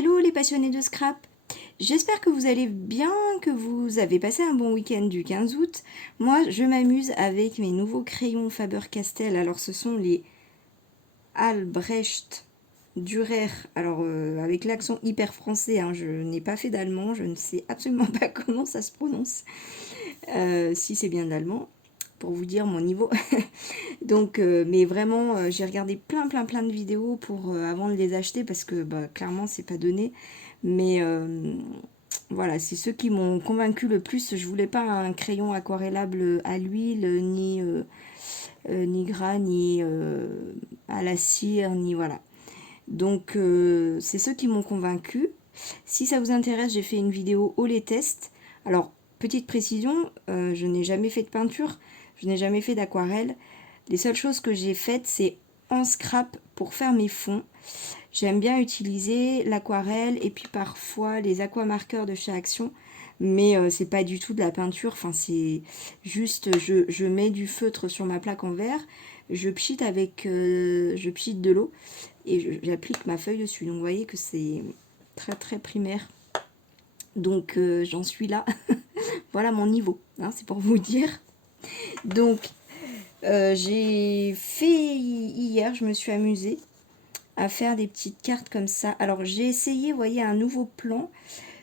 Hello les passionnés de scrap. J'espère que vous allez bien, que vous avez passé un bon week-end du 15 août. Moi, je m'amuse avec mes nouveaux crayons Faber-Castell. Alors, ce sont les Albrecht Dürer. Alors, avec l'accent hyper français, hein, je n'ai pas fait d'allemand, je ne sais absolument pas comment ça se prononce. Si c'est bien de l'allemand, pour vous dire mon niveau. Donc, mais vraiment, j'ai regardé plein de vidéos pour avant de les acheter parce que bah, clairement, c'est pas donné. Mais voilà, c'est ceux qui m'ont convaincu le plus. Je voulais pas un crayon aquarellable à l'huile, ni gras, ni à la cire, ni voilà. Donc, c'est ceux qui m'ont convaincu. Si ça vous intéresse, j'ai fait une vidéo haut les tests. Alors, petite précision, je n'ai jamais fait de peinture, je n'ai jamais fait d'aquarelle. Les seules choses que j'ai faites, c'est en scrap pour faire mes fonds. J'aime bien utiliser l'aquarelle et puis parfois les aquamarqueurs de chez Action, mais c'est pas du tout de la peinture. Enfin, c'est juste, je mets du feutre sur ma plaque en verre, je pchite de l'eau et j'applique ma feuille dessus. Donc, vous voyez que c'est très primaire. Donc, j'en suis là. Voilà mon niveau, hein, c'est pour vous dire. Donc, j'ai fait hier, je me suis amusée à faire des petites cartes comme ça. Alors j'ai essayé, vous voyez, un nouveau plan.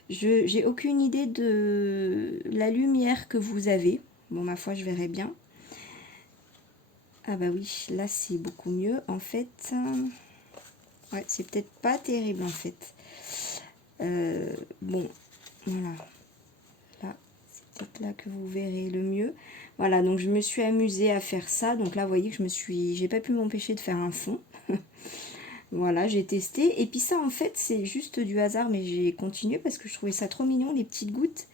J'ai aucune idée de la lumière que vous avez. Bon, ma foi, je verrai bien. Ah bah oui, là c'est beaucoup mieux. En fait, ouais, c'est peut-être pas terrible en fait. Bon, voilà. Là, c'est peut-être là que vous verrez le mieux. Voilà, donc je me suis amusée à faire ça. Donc là, vous voyez que j'ai pas pu m'empêcher de faire un fond. Voilà, j'ai testé. Et puis ça, en fait, c'est juste du hasard, mais j'ai continué parce que je trouvais ça trop mignon, les petites gouttes.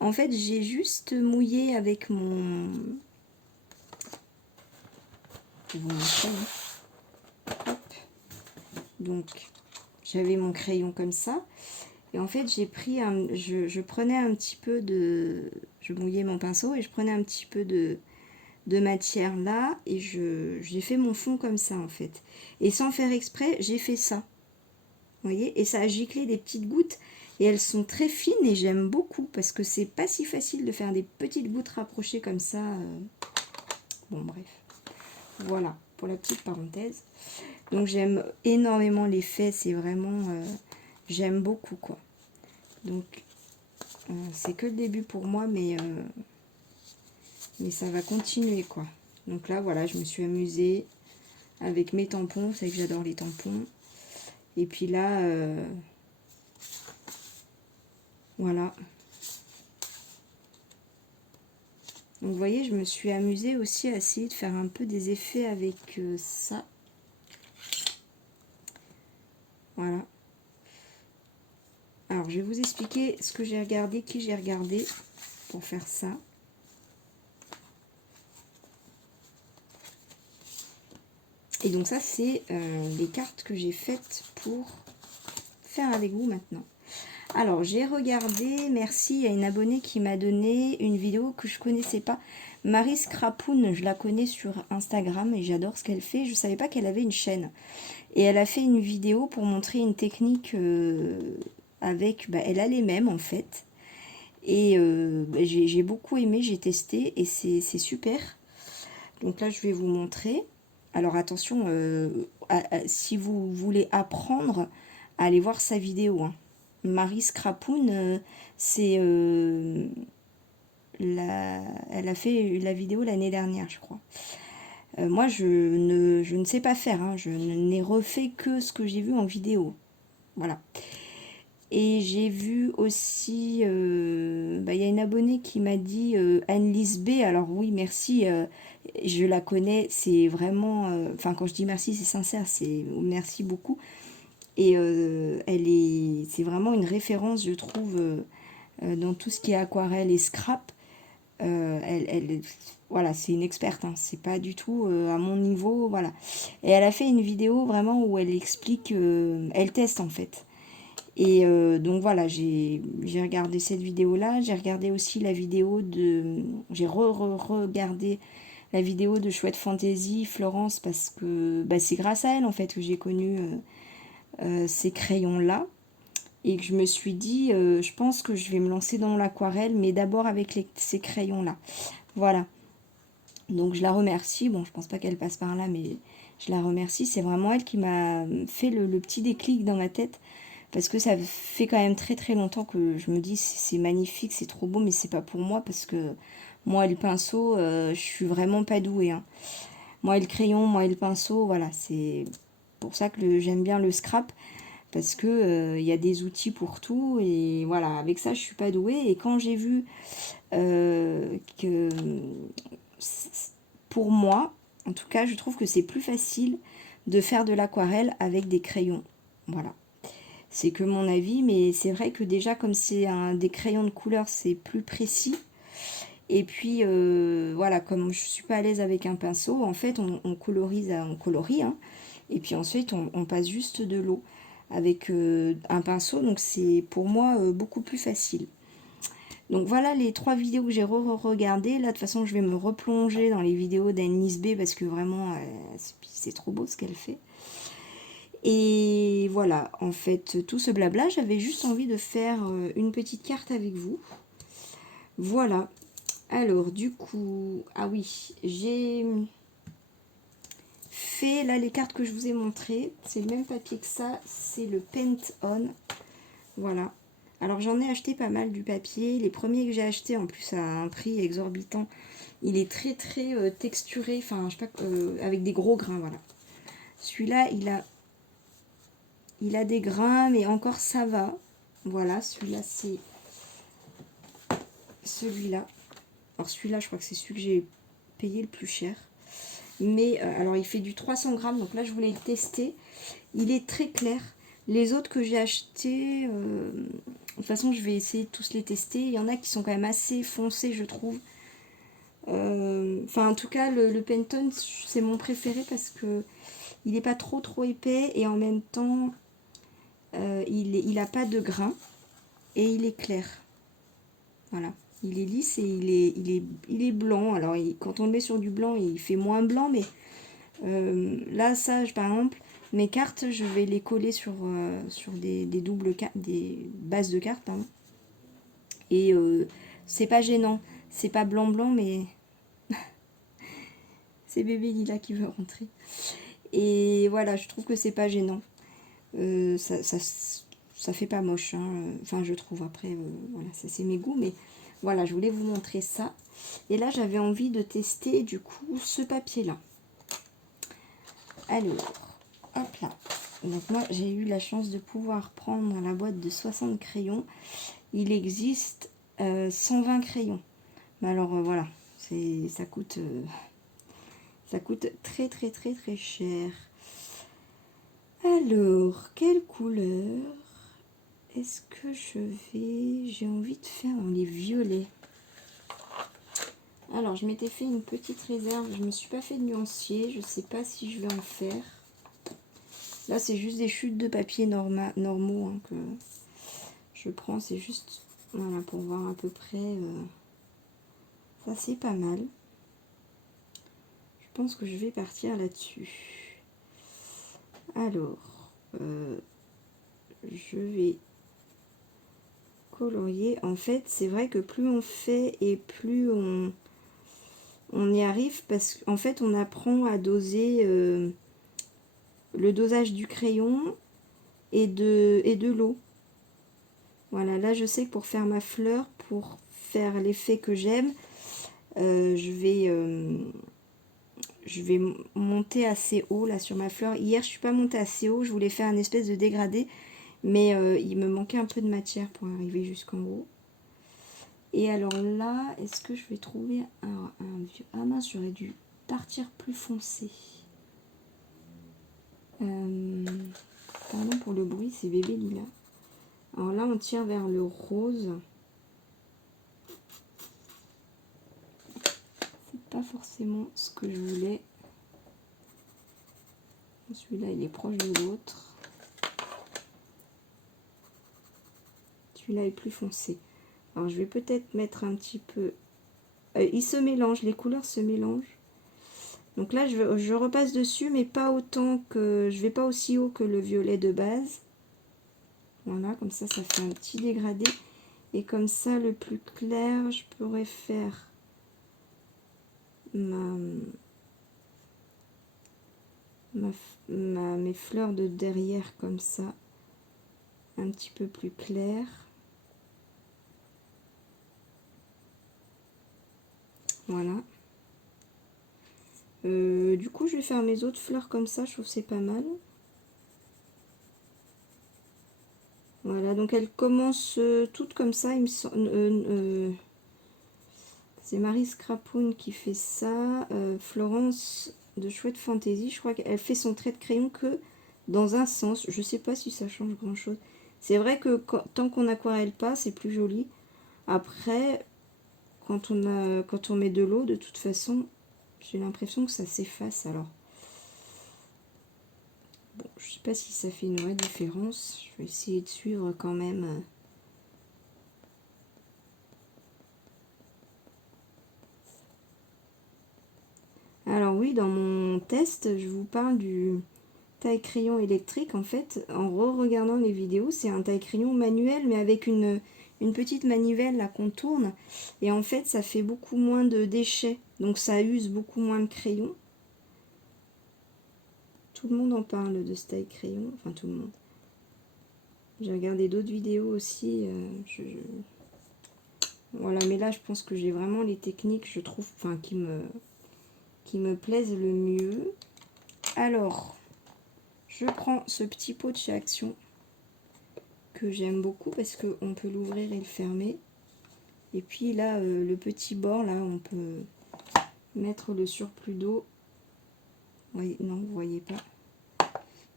En fait, j'ai juste mouillé avec mon... Je vais vous montrer, hein. Hop. Donc, j'avais mon crayon comme ça. Et en fait, je prenais un petit peu de... Je mouillais mon pinceau et je prenais un petit peu de matière là. Et j'ai fait mon fond comme ça, en fait. Et sans faire exprès, j'ai fait ça. Vous voyez, et ça a giclé des petites gouttes et elles sont très fines et j'aime beaucoup parce que c'est pas si facile de faire des petites gouttes rapprochées comme ça. Bon, bref, voilà pour la petite parenthèse. Donc j'aime énormément l'effet, c'est vraiment, j'aime beaucoup quoi. Donc c'est que le début pour moi, mais ça va continuer quoi. Donc là voilà, je me suis amusée avec mes tampons, vous savez que j'adore les tampons. Et puis là, voilà. Donc vous voyez, je me suis amusée aussi à essayer de faire un peu des effets avec ça. Voilà. Alors je vais vous expliquer ce que j'ai regardé, qui j'ai regardé pour faire ça. Et donc ça, c'est les cartes que j'ai faites pour faire avec vous maintenant. Alors, j'ai regardé, merci, il y a une abonnée qui m'a donné une vidéo que je connaissais pas. Marie Scrapoun, je la connais sur Instagram et j'adore ce qu'elle fait. Je ne savais pas qu'elle avait une chaîne. Et elle a fait une vidéo pour montrer une technique avec... Bah, elle a les mêmes en fait. Et bah, j'ai beaucoup aimé, j'ai testé et c'est super. Donc là, je vais vous montrer. Alors attention, si vous voulez apprendre, allez voir sa vidéo, hein. Marie Scrapoun, elle a fait la vidéo l'année dernière, je crois. Moi, je ne sais pas faire, hein. Je n'ai refait que ce que j'ai vu en vidéo. Voilà. Et j'ai vu aussi, bah, y a une abonnée qui m'a dit Anne-Lise B. Alors oui, merci, je la connais, c'est vraiment, enfin quand je dis merci, c'est sincère, c'est merci beaucoup. Et c'est vraiment une référence, je trouve, dans tout ce qui est aquarelle et scrap. Voilà, c'est une experte, hein, c'est pas du tout à mon niveau, voilà. Et elle a fait une vidéo vraiment où elle explique, elle teste en fait. Et donc voilà, j'ai regardé cette vidéo-là, j'ai regardé aussi la vidéo de... J'ai regardé la vidéo de Chouette Fantasy, Florence, parce que bah, c'est grâce à elle en fait que j'ai connu ces crayons-là. et que je me suis dit, je pense que je vais me lancer dans l'aquarelle, mais d'abord avec ces crayons-là. Voilà. Donc je la remercie. Bon, je pense pas qu'elle passe par là, mais je la remercie. C'est vraiment elle qui m'a fait le petit déclic dans ma tête. Parce que ça fait quand même très très longtemps que je me dis c'est magnifique, c'est trop beau, mais c'est pas pour moi parce que moi et le pinceau, je suis vraiment pas douée, hein. Moi et le crayon, moi et le pinceau, voilà, c'est pour ça que j'aime bien le scrap parce que y a des outils pour tout et voilà, avec ça je suis pas douée. Et quand j'ai vu que pour moi, en tout cas, je trouve que c'est plus facile de faire de l'aquarelle avec des crayons. Voilà. C'est que mon avis, mais c'est vrai que déjà, comme c'est des crayons de couleur, c'est plus précis. Et puis, voilà, comme je suis pas à l'aise avec un pinceau, en fait, on colorie, hein, et puis ensuite, on passe juste de l'eau avec un pinceau. Donc, c'est pour moi beaucoup plus facile. Donc voilà les 3 vidéos que j'ai regardées. Là, de toute façon, je vais me replonger dans les vidéos d'Agnès B parce que vraiment, c'est trop beau ce qu'elle fait. Et voilà, en fait, tout ce blabla, j'avais juste envie de faire une petite carte avec vous. Voilà. Alors, du coup, ah oui, j'ai fait, là, les cartes que je vous ai montrées. C'est le même papier que ça, c'est le Paint On. Voilà. Alors, j'en ai acheté pas mal du papier. Les premiers que j'ai achetés, en plus, à un prix exorbitant. Il est très, très texturé, enfin, je sais pas, avec des gros grains, voilà. Celui-là, il a des grains, mais encore ça va. Voilà, celui-là, c'est celui-là. Alors celui-là, je crois que c'est celui que j'ai payé le plus cher. Mais alors, il fait du 300 grammes, donc là, je voulais le tester. Il est très clair. Les autres que j'ai achetés, de toute façon, je vais essayer de tous les tester. Il y en a qui sont quand même assez foncés, je trouve. Enfin, en tout cas, le Pantone, c'est mon préféré parce que il n'est pas trop épais et en même temps, il n'a pas de grain et il est clair. Voilà. Il est lisse et il est blanc. Alors, quand on le met sur du blanc, il fait moins blanc, mais là, ça, par exemple, mes cartes, je vais les coller sur des des bases de cartes. Hein. Et c'est pas gênant. C'est pas blanc, mais c'est bébé Lila qui veut rentrer. Et voilà, je trouve que c'est pas gênant. Ça fait pas moche. Hein. Enfin, je trouve. Après, voilà, c'est mes goûts. Mais voilà, je voulais vous montrer ça. Et là, j'avais envie de tester, du coup, ce papier-là. Alors, hop là. Donc moi, j'ai eu la chance de pouvoir prendre la boîte de 60 crayons. Il existe 120 crayons. Mais alors, voilà, ça coûte très, très, très, très cher. Alors, quelle couleur est-ce que j'ai envie de faire dans les violets. Alors, je m'étais fait une petite réserve. Je ne me suis pas fait de nuancier. Je ne sais pas si je vais en faire. Là, c'est juste des chutes de papier normaux hein, que je prends. C'est juste voilà, pour voir à peu près. Ça, c'est pas mal. Je pense que je vais partir là-dessus. Alors, je vais colorier. En fait, c'est vrai que plus on fait et plus on y arrive parce qu'en fait, on apprend à doser le dosage du crayon et de l'eau. Voilà, là, je sais que pour faire ma fleur, pour faire l'effet que j'aime, je vais monter assez haut là sur ma fleur. Hier, je suis pas montée assez haut, je voulais faire une espèce de dégradé, mais il me manquait un peu de matière pour arriver jusqu'en haut. Et alors là, est-ce que je vais trouver un vieux... Ah mince, j'aurais dû partir plus foncé. Pardon pour le bruit, c'est bébé Lila. Alors là, on tire vers le rose. C'est pas forcément ce que je voulais. Celui-là, il est proche de l'autre. Celui-là est plus foncé. Alors, je vais peut-être mettre un petit peu... ils se mélangent, les couleurs se mélangent. Donc là, je repasse dessus, mais pas autant que... Je vais pas aussi haut que le violet de base. Voilà, comme ça fait un petit dégradé. Et comme ça, le plus clair, je pourrais faire mes fleurs de derrière comme ça, un petit peu plus clair. Voilà. Du coup, je vais faire mes autres fleurs comme ça, je trouve que c'est pas mal. Voilà, donc elles commencent toutes comme ça, il me semble. C'est Marie Scrapoun qui fait ça. Florence de Chouette Fantaisie, je crois qu'elle fait son trait de crayon que dans un sens. Je sais pas si ça change grand chose. C'est vrai que tant qu'on n'aquarelle pas, c'est plus joli. Après, quand on met de l'eau, de toute façon, j'ai l'impression que ça s'efface alors. Bon, je sais pas si ça fait une vraie différence. Je vais essayer de suivre quand même. Alors oui, dans mon test, je vous parle du taille-crayon électrique. En fait, en re-regardant les vidéos, c'est un taille-crayon manuel, mais avec une petite manivelle là qu'on tourne. Et en fait, ça fait beaucoup moins de déchets. Donc ça use beaucoup moins de crayon. Tout le monde en parle de ce taille-crayon. Enfin, tout le monde. J'ai regardé d'autres vidéos aussi. Voilà, mais là, je pense que j'ai vraiment les techniques, je trouve, enfin, qui me plaisent le mieux. Alors, je prends ce petit pot de chez Action que j'aime beaucoup parce qu'on peut l'ouvrir et le fermer. Et puis là, le petit bord, là, on peut mettre le surplus d'eau. Oui, non, vous voyez pas.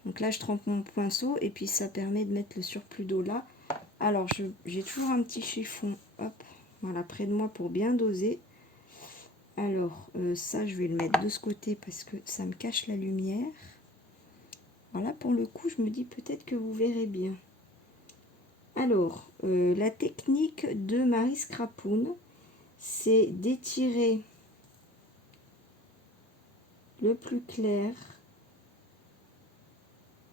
Donc là, je trempe mon pinceau et puis ça permet de mettre le surplus d'eau là. Alors, j'ai toujours un petit chiffon, hop, voilà, près de moi pour bien doser. Alors, ça, je vais le mettre de ce côté parce que ça me cache la lumière. Voilà, pour le coup, je me dis peut-être que vous verrez bien. Alors, la technique de Marie Scrapoun, c'est d'étirer le plus clair.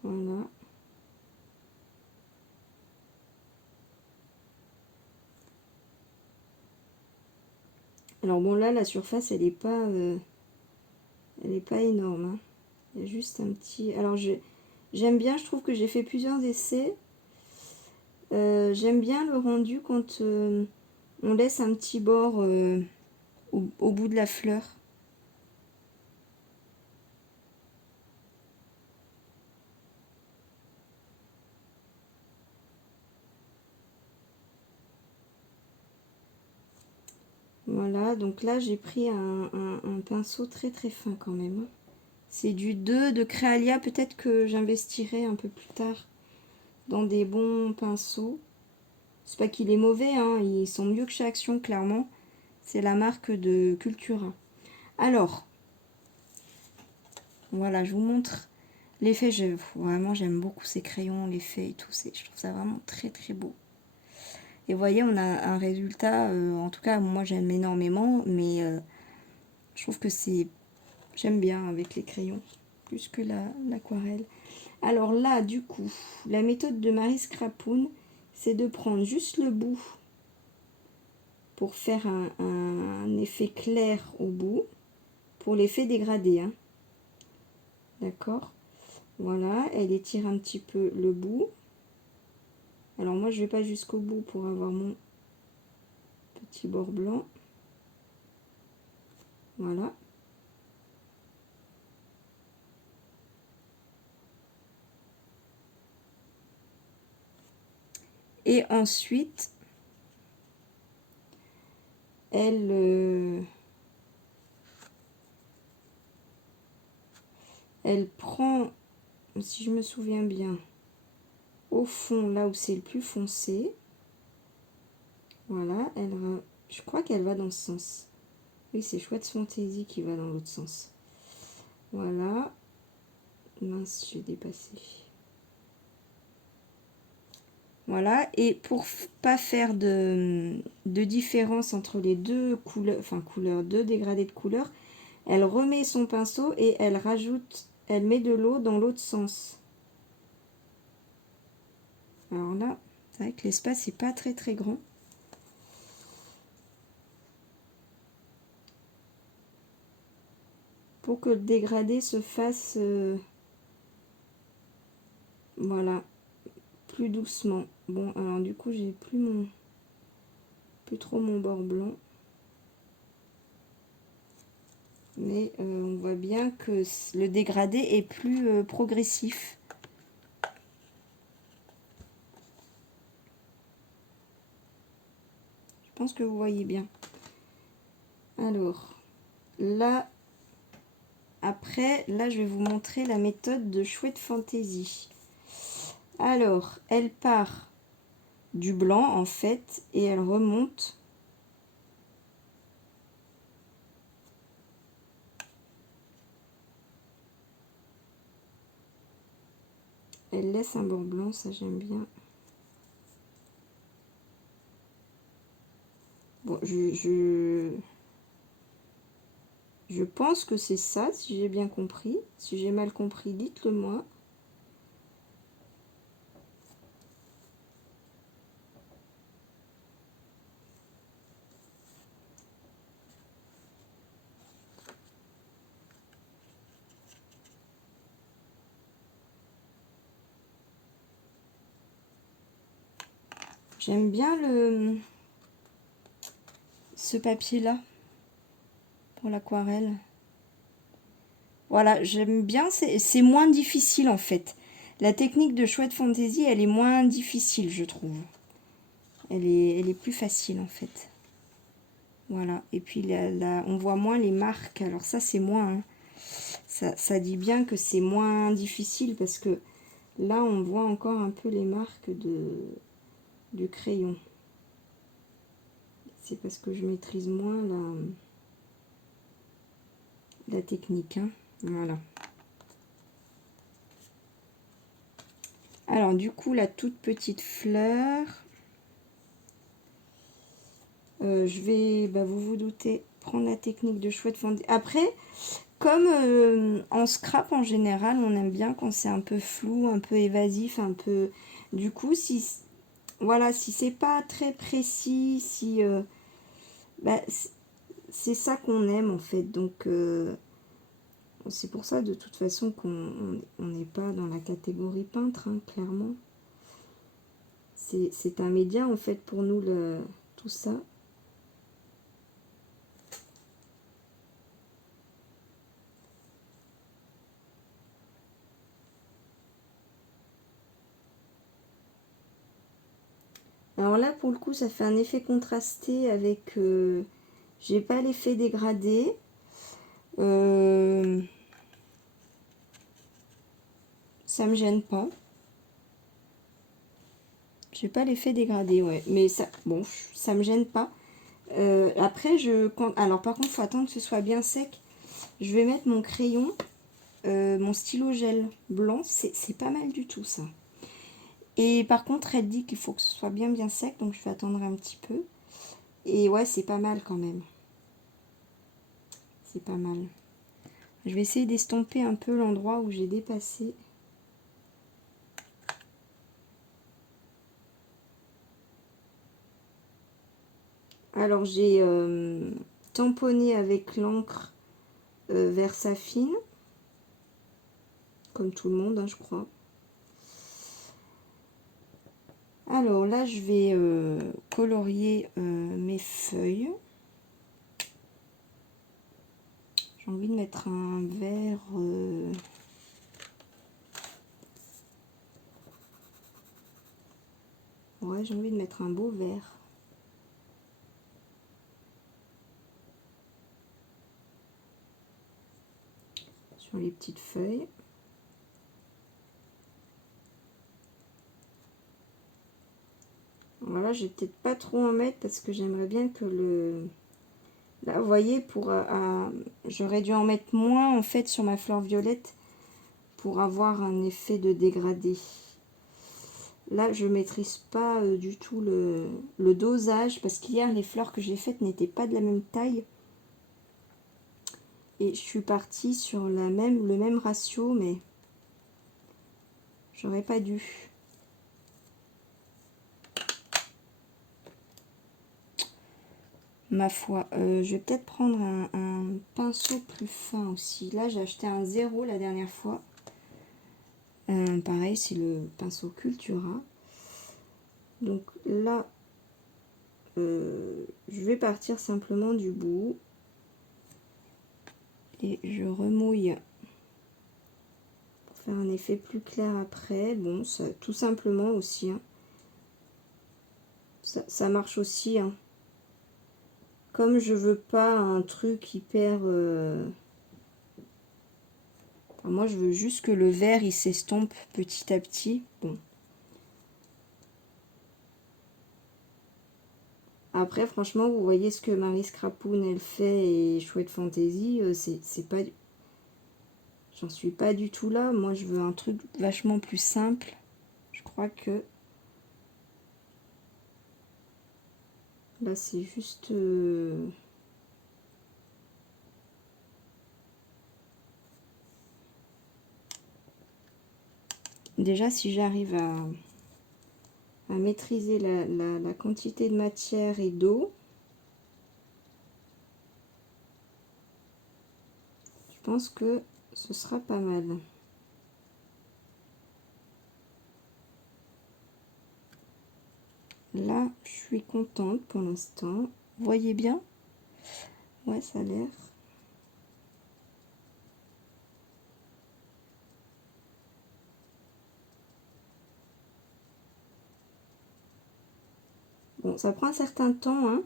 Voilà. Alors bon, là, la surface, elle n'est pas énorme. Hein. Il y a juste un petit... Alors, j'aime bien, je trouve que j'ai fait plusieurs essais. J'aime bien le rendu quand on laisse un petit bord au bout de la fleur. Voilà, donc là j'ai pris un pinceau très très fin quand même. C'est du 2 de Créalia, peut-être que j'investirai un peu plus tard dans des bons pinceaux. C'est pas qu'il est mauvais, hein, ils sont mieux que chez Action, clairement. C'est la marque de Cultura. Alors, voilà, je vous montre l'effet. Vraiment, j'aime beaucoup ces crayons, l'effet et tout. Je trouve ça vraiment très très beau. Et vous voyez, on a un résultat, en tout cas, moi j'aime énormément, mais je trouve que j'aime bien avec les crayons, plus que l'aquarelle. Alors là, du coup, la méthode de Marie Scrapoun, c'est de prendre juste le bout pour faire un effet clair au bout, pour l'effet dégradé. Hein. D'accord? Voilà, elle étire un petit peu le bout. Alors moi, je vais pas jusqu'au bout pour avoir mon petit bord blanc. Voilà. Et ensuite, elle prend, si je me souviens bien, au fond, là où c'est le plus foncé. Voilà, je crois qu'elle va dans ce sens. Oui, c'est Chouette Fantaisie qui va dans l'autre sens. Voilà. Mince, j'ai dépassé. Voilà, et pour pas faire de différence entre les deux couleurs, enfin deux dégradés de couleurs, elle remet son pinceau et elle met de l'eau dans l'autre sens. Alors là, c'est vrai que l'espace n'est pas très très grand. Pour que le dégradé se fasse, voilà, plus doucement. Bon, alors du coup, j'ai plus trop mon bord blanc. Mais on voit bien que le dégradé est plus progressif. Je pense que vous voyez bien. Alors, là, après, là, je vais vous montrer la méthode de Chouette Fantaisie. Alors, elle part du blanc, en fait, et elle remonte. Elle laisse un bord blanc, ça j'aime bien. Bon, je pense que c'est ça, si j'ai bien compris. Si j'ai mal compris, dites-le moi. J'aime bien ce papier-là pour l'aquarelle. Voilà, j'aime bien, c'est moins difficile en fait. La technique de Chouette Fantaisie, elle est moins difficile, je trouve. Elle est plus facile en fait. Voilà, et puis là, on voit moins les marques. Alors ça, c'est moins, hein. Ça dit bien que c'est moins difficile parce que là, on voit encore un peu les marques du crayon. C'est parce que je maîtrise moins la technique, hein. Voilà. Alors du coup, la toute petite fleur, je vais, vous vous doutez, prendre la technique de Chouette Fantaisie. Après, comme en scrap en général, on aime bien quand c'est un peu flou, un peu évasif, un peu... Du coup, voilà, si c'est pas très précis, si... c'est ça qu'on aime en fait. Donc, c'est pour ça de toute façon qu'on n'est pas dans la catégorie peintre, hein, clairement. C'est un média en fait pour nous, tout ça. Alors là, pour le coup, ça fait un effet contrasté avec... j'ai pas l'effet dégradé. Ça me gêne pas. J'ai pas l'effet dégradé, ouais. Mais ça, bon, ça me gêne pas. Après, alors par contre, il faut attendre que ce soit bien sec. Je vais mettre mon crayon, mon stylo gel blanc. C'est pas mal du tout, ça. Et par contre, elle dit qu'il faut que ce soit bien sec. Donc, je vais attendre un petit peu. Et ouais, c'est pas mal quand même. C'est pas mal. Je vais essayer d'estomper un peu l'endroit où j'ai dépassé. Alors j'ai tamponné avec l'encre Versafine, comme tout le monde, hein, je crois. Alors là, je vais colorier mes feuilles. J'ai envie de mettre un vert... Ouais, j'ai envie de mettre un beau vert. Sur les petites feuilles. Voilà, je vais peut-être pas trop en mettre parce que j'aimerais bien que le... Là, vous voyez, j'aurais dû en mettre moins en fait sur ma fleur violette pour avoir un effet de dégradé. Là, je maîtrise pas du tout le dosage parce qu'hier, les fleurs que j'ai faites n'étaient pas de la même taille. Et je suis partie sur le même ratio, mais j'aurais pas dû. ma foi. Je vais peut-être prendre un pinceau plus fin aussi. Là, j'ai acheté un 0 la dernière fois. Pareil, c'est le pinceau Cultura. Donc là, je vais partir simplement du bout. Et je remouille pour faire un effet plus clair après. Bon, ça, tout simplement aussi. Hein. Ça marche aussi. Hein. Comme je veux pas un truc hyper... Enfin, moi, je veux juste que le vert, il s'estompe petit à petit. Bon. Après, franchement, vous voyez ce que Marie Scrapoun, elle fait et Chouette Fantaisie, c'est pas... J'en suis pas du tout là. Moi, je veux un truc vachement plus simple. Je crois que... Là, c'est juste... Déjà, si j'arrive à maîtriser la quantité de matière et d'eau, je pense que ce sera pas mal. Là, je suis contente pour l'instant. Vous voyez bien? Ouais, ça a l'air. Bon, ça prend un certain temps, hein.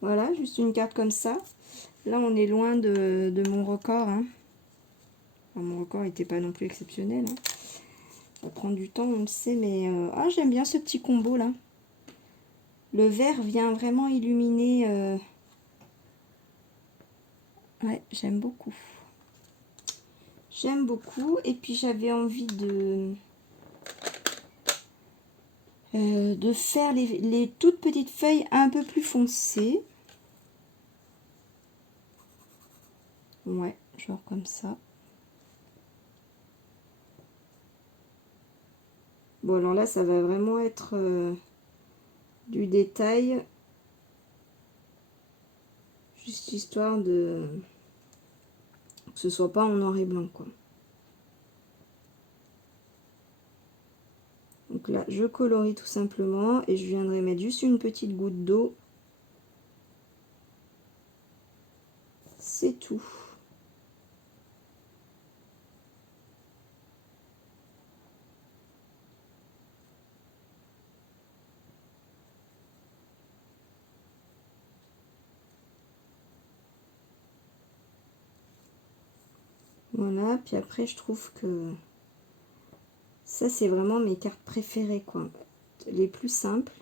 Voilà, juste une carte comme ça. Là, on est loin de mon record, hein. Enfin, mon record n'était pas non plus exceptionnel, hein. Ça prend du temps, on le sait, mais... Ah, j'aime bien ce petit combo, là. Le vert vient vraiment illuminer... Ouais, j'aime beaucoup. J'aime beaucoup. Et puis, j'avais envie de faire les toutes petites feuilles un peu plus foncées. Ouais, genre comme ça. Bon, alors là, ça va vraiment être du détail. Juste histoire de... que ce soit pas en noir et blanc, quoi. Donc là, je colorie tout simplement et je viendrai mettre juste une petite goutte d'eau. C'est tout. Voilà, puis après, je trouve que ça, c'est vraiment mes cartes préférées, quoi. Les plus simples.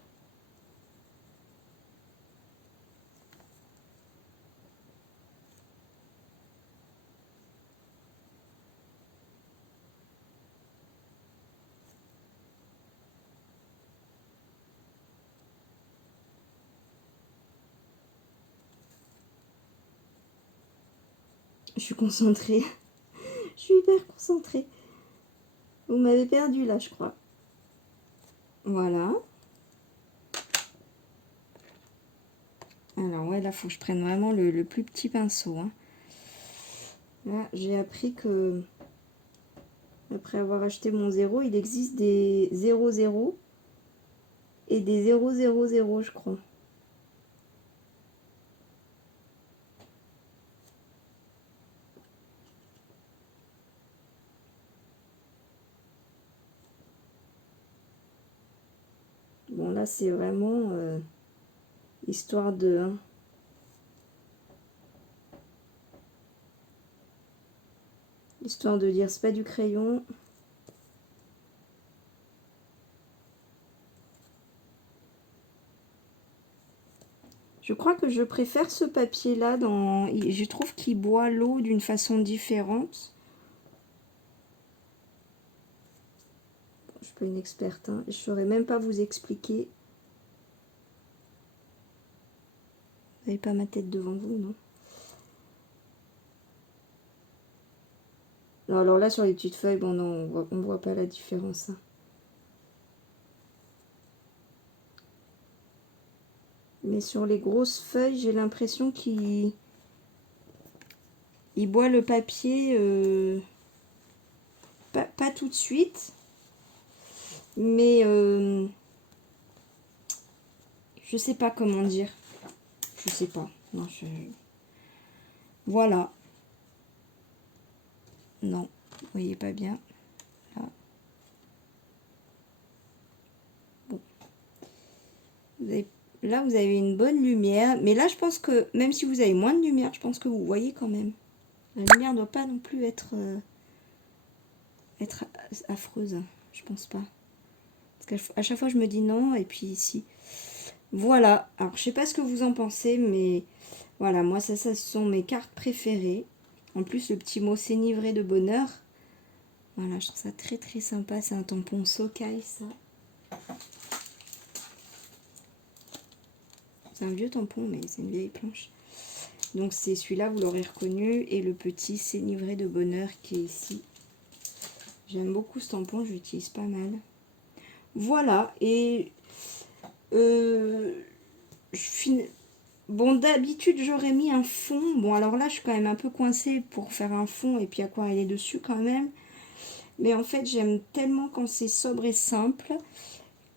Je suis concentrée. Je suis hyper concentrée. Vous m'avez perdu là, je crois. Voilà. Alors ouais, là, faut que je prenne vraiment le plus petit pinceau. Hein. Là, j'ai appris que, après avoir acheté mon 0, il existe des 00 et des 000, je crois. Bon, là, c'est vraiment histoire de... Hein. Histoire de dire, c'est pas du crayon. Je crois que je préfère ce papier-là. Je trouve qu'il boit l'eau d'une façon différente. Je suis pas une experte. Hein. Je ne saurais même pas vous expliquer. Vous n'avez pas ma tête devant vous, non? Non, alors là, sur les petites feuilles, bon, non, on voit pas la différence. Hein. Mais sur les grosses feuilles, j'ai l'impression qu'il boit le papier pas tout de suite. Mais je sais pas comment dire. Je sais pas. Non, voilà. Non, vous voyez pas bien. Là. Bon. Là, vous avez une bonne lumière. Mais là, je pense que, même si vous avez moins de lumière, je pense que vous voyez quand même. La lumière ne doit pas non plus être affreuse. Je pense pas. Parce qu'à chaque fois, je me dis non. Et puis ici. Voilà. Alors, je sais pas ce que vous en pensez, mais voilà. Moi, ça ce sont mes cartes préférées. En plus, le petit mot s'enivrer de bonheur. Voilà, je trouve ça très très sympa. C'est un tampon Sokai, ça. C'est un vieux tampon, mais c'est une vieille planche. Donc c'est celui-là, vous l'aurez reconnu. Et le petit s'enivrer de bonheur qui est ici. J'aime beaucoup ce tampon, je l'utilise pas mal. Voilà, et bon, d'habitude j'aurais mis un fond. Bon, alors là je suis quand même un peu coincée pour faire un fond et puis aquareller dessus quand même. Mais en fait j'aime tellement quand c'est sobre et simple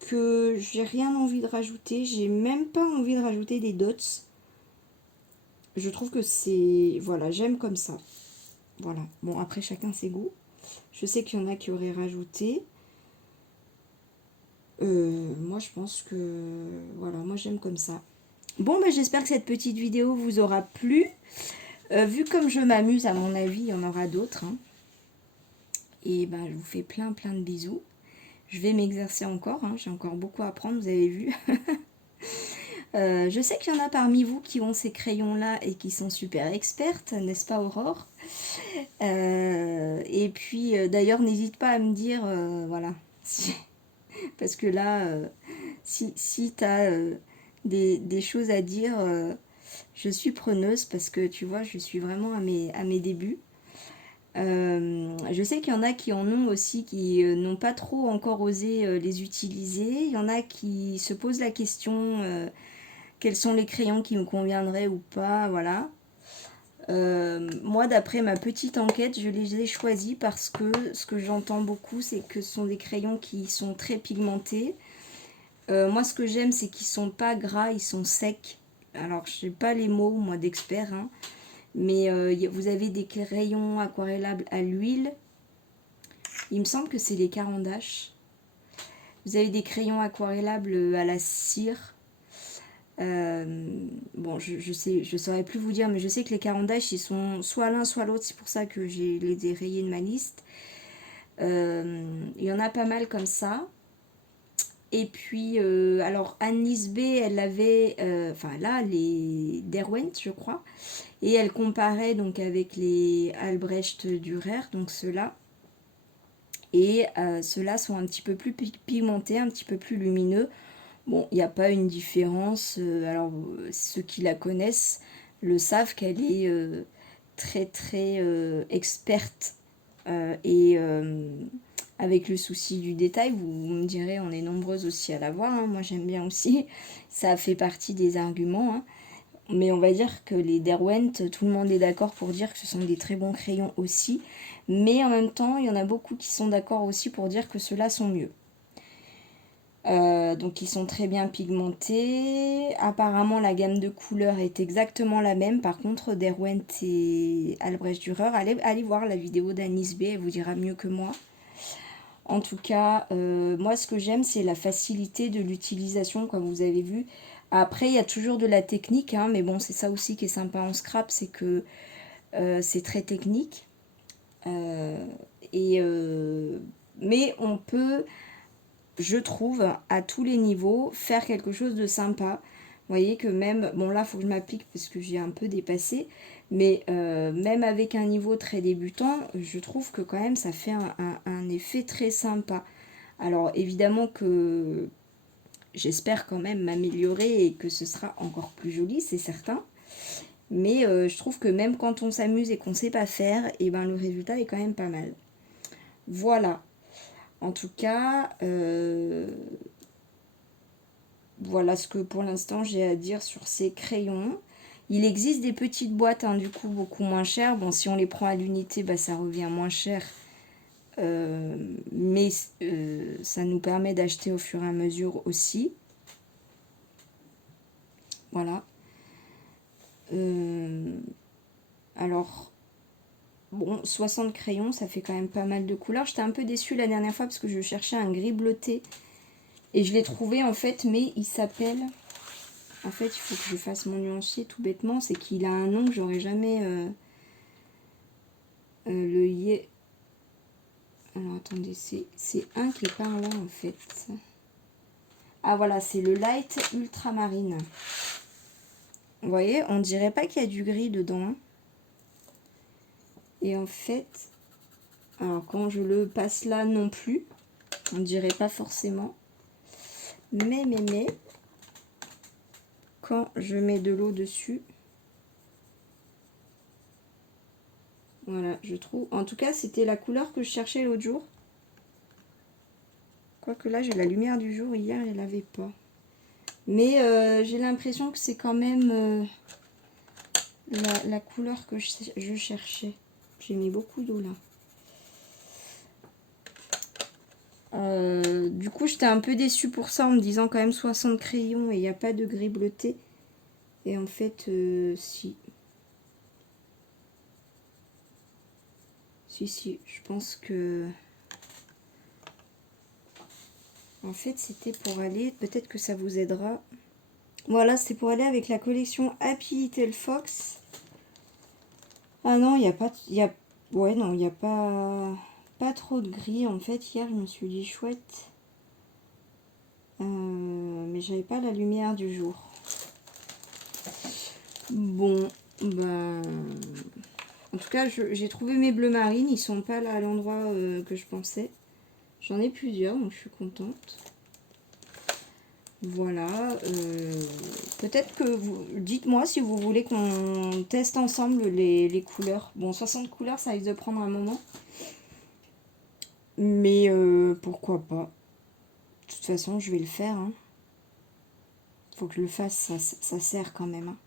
que j'ai rien envie de rajouter. J'ai même pas envie de rajouter des dots. Je trouve que c'est... Voilà, j'aime comme ça. Voilà, bon après chacun ses goûts. Je sais qu'il y en a qui auraient rajouté. Moi je pense que... Voilà, moi j'aime comme ça. Bon, ben, j'espère que cette petite vidéo vous aura plu. Vu comme je m'amuse, à mon avis, il y en aura d'autres. Hein. Et ben, je vous fais plein de bisous. Je vais m'exercer encore. Hein. J'ai encore beaucoup à apprendre, vous avez vu. Je sais qu'il y en a parmi vous qui ont ces crayons-là et qui sont super expertes, n'est-ce pas Aurore? Et puis, d'ailleurs, n'hésite pas à me dire, voilà, parce que là, si tu as des choses à dire, je suis preneuse parce que tu vois, je suis vraiment à mes débuts. Je sais qu'il y en a qui en ont aussi, qui n'ont pas trop encore osé les utiliser. Il y en a qui se posent la question quels sont les crayons qui me conviendraient ou pas, voilà. Moi, d'après ma petite enquête, je les ai choisis parce que ce que j'entends beaucoup, c'est que ce sont des crayons qui sont très pigmentés. Moi, ce que j'aime, c'est qu'ils sont pas gras, ils sont secs. Alors, je sais pas les mots, moi, d'expert, hein, mais vous avez des crayons aquarellables à l'huile. Il me semble que c'est les Caran d'Ache. Vous avez des crayons aquarellables à la cire. Bon, je saurais plus vous dire, mais je sais que les Caran d'Ache, ils sont soit l'un, soit l'autre. C'est pour ça que j'ai les ai rayés de ma liste. Il y en a pas mal comme ça. Et puis, alors Anne-Lise B, elle avait, enfin là, les Derwent, je crois. Et elle comparait donc avec les Albrecht Dürer, donc ceux-là. Et ceux-là sont un petit peu plus pigmentés, un petit peu plus lumineux. Bon, il n'y a pas une différence. Alors, ceux qui la connaissent le savent qu'elle est très très experte et avec le souci du détail. Vous me direz, on est nombreuses aussi à l'avoir. Hein. Moi, j'aime bien aussi. Ça fait partie des arguments. Hein. Mais on va dire que les Derwent, tout le monde est d'accord pour dire que ce sont des très bons crayons aussi. Mais en même temps, il y en a beaucoup qui sont d'accord aussi pour dire que ceux-là sont mieux. Donc ils sont très bien pigmentés. Apparemment la gamme de couleurs est exactement la même. Par contre Derwent et Albrecht Dürer, allez voir la vidéo d'Anis B, elle vous dira mieux que moi. En tout cas, moi ce que j'aime c'est la facilité de l'utilisation comme vous avez vu. Après il y a toujours de la technique, hein, mais bon c'est ça aussi qui est sympa en scrap, c'est que c'est très technique. Mais on peut, je trouve, à tous les niveaux, faire quelque chose de sympa. Vous voyez que même, bon là, il faut que je m'applique parce que j'ai un peu dépassé, mais même avec un niveau très débutant, je trouve que quand même, ça fait un effet très sympa. Alors, évidemment que j'espère quand même m'améliorer et que ce sera encore plus joli, c'est certain. Mais je trouve que même quand on s'amuse et qu'on ne sait pas faire, et ben, le résultat est quand même pas mal. Voilà. En tout cas, voilà, voilà ce que pour l'instant j'ai à dire sur ces crayons. Il existe des petites boîtes, hein, du coup beaucoup moins chères. Bon, si on les prend à l'unité, bah, ça revient moins cher. Mais ça nous permet d'acheter au fur et à mesure aussi. Voilà. Alors, bon, 60 crayons, ça fait quand même pas mal de couleurs. J'étais un peu déçue la dernière fois parce que je cherchais un gris bleuté. Et je l'ai trouvé en fait, mais il s'appelle... En fait, il faut que je fasse mon nuancier tout bêtement. C'est qu'il a un nom que j'aurais jamais... le yé... Alors attendez, c'est un qui est par là en fait. Ah voilà, c'est le Light Ultramarine. Vous voyez, on dirait pas qu'il y a du gris dedans. Et en fait, alors quand je le passe là non plus, on dirait pas forcément. Mais, quand je mets de l'eau dessus, voilà, je trouve. En tout cas, c'était la couleur que je cherchais l'autre jour. Quoique là, j'ai la lumière du jour. Hier, elle l'avait pas. Mais j'ai l'impression que c'est quand même la couleur que je cherchais. J'ai mis beaucoup d'eau là. Du coup, j'étais un peu déçue pour ça en me disant quand même 60 crayons et il n'y a pas de gris bleuté. Et en fait, si. Si, je pense que... En fait, c'était pour aller... Peut-être que ça vous aidera. Voilà, c'est pour aller avec la collection Happy Little Fox. Ah non, il n'y a pas... Ouais, non, il n'y a pas trop de gris. En fait, hier, je me suis dit chouette. Mais j'avais pas la lumière du jour. Bon, ben... En tout cas, j'ai trouvé mes bleus marines. Ils sont pas là à l'endroit que je pensais. J'en ai plusieurs, donc je suis contente. Voilà. Peut-être que vous... Dites-moi si vous voulez qu'on teste ensemble les couleurs. Bon, 60 couleurs, ça risque de prendre un moment. Mais pourquoi pas. De toute façon, je vais le faire. Hein. Faut que je le fasse, ça sert quand même. Hein.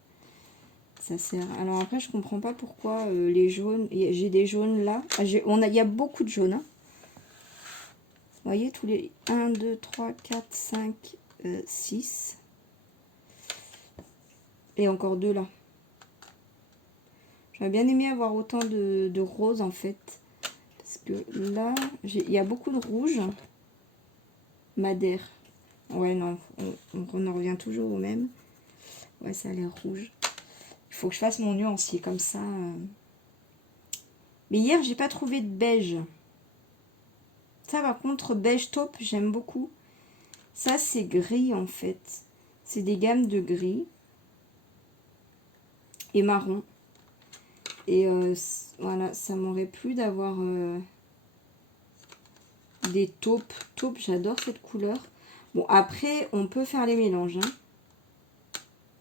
Ça sert. Alors après, je comprends pas pourquoi les jaunes... J'ai des jaunes là. Ah, il y a beaucoup de jaunes. Hein. Vous voyez, tous les 1, 2, 3, 4, 5, 6. Et encore deux là. J'aurais bien aimé avoir autant de roses en fait. Parce que là, il y a beaucoup de rouge. Madère. Ouais, non, on en revient toujours au même. Ouais, ça a l'air rouge. Il faut que je fasse mon nuancier comme ça. Mais hier, j'ai pas trouvé de beige. Ça, par contre, beige taupe, j'aime beaucoup. Ça, c'est gris en fait. C'est des gammes de gris et marron. Et voilà, ça m'aurait plu d'avoir des taupes. Taupe, j'adore cette couleur. Bon, après, on peut faire les mélanges. Hein.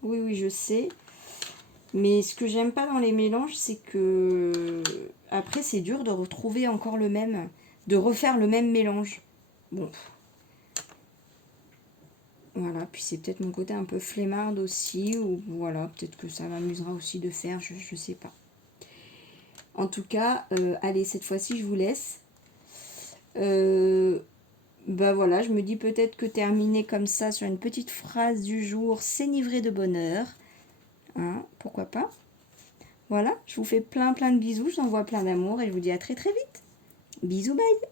Oui, je sais. Mais ce que j'aime pas dans les mélanges, c'est que... Après, c'est dur de retrouver encore le même... De refaire le même mélange. Bon. Voilà, puis c'est peut-être mon côté un peu flemmarde aussi. Ou voilà, peut-être que ça m'amusera aussi de faire, je sais pas. En tout cas, allez, cette fois-ci, je vous laisse. Bah voilà, je me dis peut-être que terminer comme ça sur une petite phrase du jour, s'enivrer de bonheur. Hein, pourquoi pas. Voilà, je vous fais plein de bisous, je vous envoie plein d'amour et je vous dis à très vite. Bisous, bye.